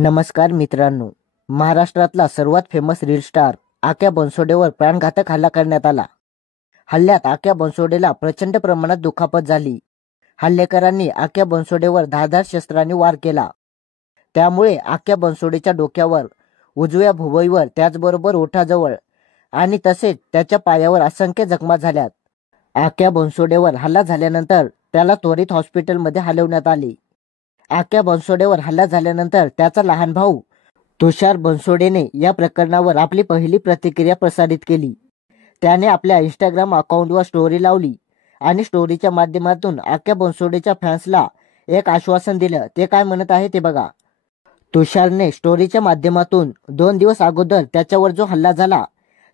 नमस्कार मित्रांनो, महाराष्ट्रातला सर्वात फेमस रील स्टार आक्या बनसोडेवर प्राणघातक हल्ला करण्यात आला. हल्ल्यात आक्या बनसोडेला प्रचंड प्रमाणात दुखापत झाली. हल्लेकरांनी आक्या बनसोडेवर धारदार शस्त्राने वार केला. त्यामुळे आक्या बनसोडेच्या डोक्यावर, उजव्या भुवईवर, त्याचबरोबर ओठाजवळ आणि तसेच त्याच्या पायावर असंख्य जखमा झाल्यात. आक्या बनसोडेवर हल्ला झाल्यानंतर त्याला त्वरित हॉस्पिटलमध्ये हलवण्यात आले. आक्या बनसोडेवर हल्ला झाल्यानंतर त्याचा लहान भाऊ तुषार बनसोडेने या प्रकरणावर आपली पहिली प्रतिक्रिया प्रसारित केली. त्याने आपल्या इंस्टाग्राम अकाउंटवर स्टोरी लावली आणि स्टोरीच्या माध्यमातून आक्या बनसोडेच्या फॅन्सला एक आश्वासन दिलं. ते काय म्हणत आहे ते बघा. तुषारने स्टोरीच्या माध्यमातून 2 दिवस अगोदर त्याच्यावर जो हल्ला झाला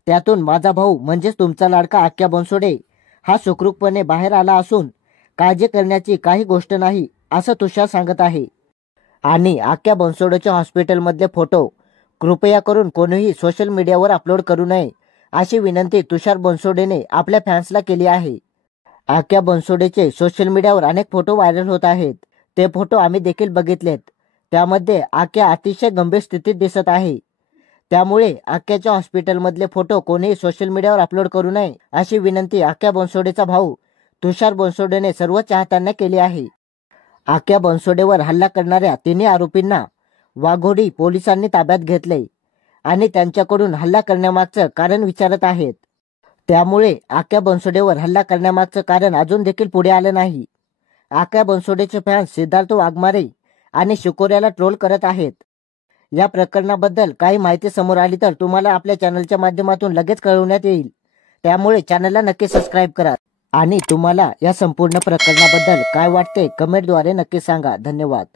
त्यातून माझा भाऊ म्हणजेच तुमचा लाडका आक्या बनसोडे हा सुखरूपपणे बाहेर आला असून काळजी करण्याची काही गोष्ट नाही असं तुषार सांगत आहे. आणि आक्या बनसोडेच्या हॉस्पिटलमधले फोटो कृपया करून कोणीही सोशल मीडियावर अपलोड करू नये अशी विनंती तुषार बनसोडेने आपल्या फॅन्सला केली आहे. आक्या बनसोडेचे सोशल मीडियावर अनेक फोटो व्हायरल होत आहेत. ते फोटो आम्ही देखील बघितलेत. त्यामध्ये आक्या अतिशय गंभीर स्थितीत दिसत आहे. त्यामुळे आक्याच्या हॉस्पिटलमधले फोटो कोणीही सोशल मीडियावर अपलोड करू नये अशी विनंती आक्या बनसोडेचा भाऊ तुषार बनसोडेने सर्व चाहत्यांना केली आहे. आक्या बनसोडेवर हल्ला करणाऱ्या तिन्ही आरोपींना वाघोडी पोलिसांनी ताब्यात घेतले आणि त्यांच्याकडून हल्ला करण्यामागचं कारण विचारत आहेत. त्यामुळे आक्या बनसोडेवर हल्ला करण्यामागचं कारण अजून देखील पुढे आलं नाही. आक्या बनसोडेचे फॅन्स सिद्धार्थ वाघमारे आणि शिकोऱ्याला ट्रोल करत आहेत. या प्रकरणाबद्दल काही माहिती समोर आली तर तुम्हाला आपल्या चॅनलच्या माध्यमातून लगेच कळवण्यात येईल. त्यामुळे चॅनलला नक्की सबस्क्राईब करा आणि तुम्हाला या संपूर्ण प्रकरणाबद्दल काय वाटते कमेंटद्वारे नक्की सांगा. धन्यवाद.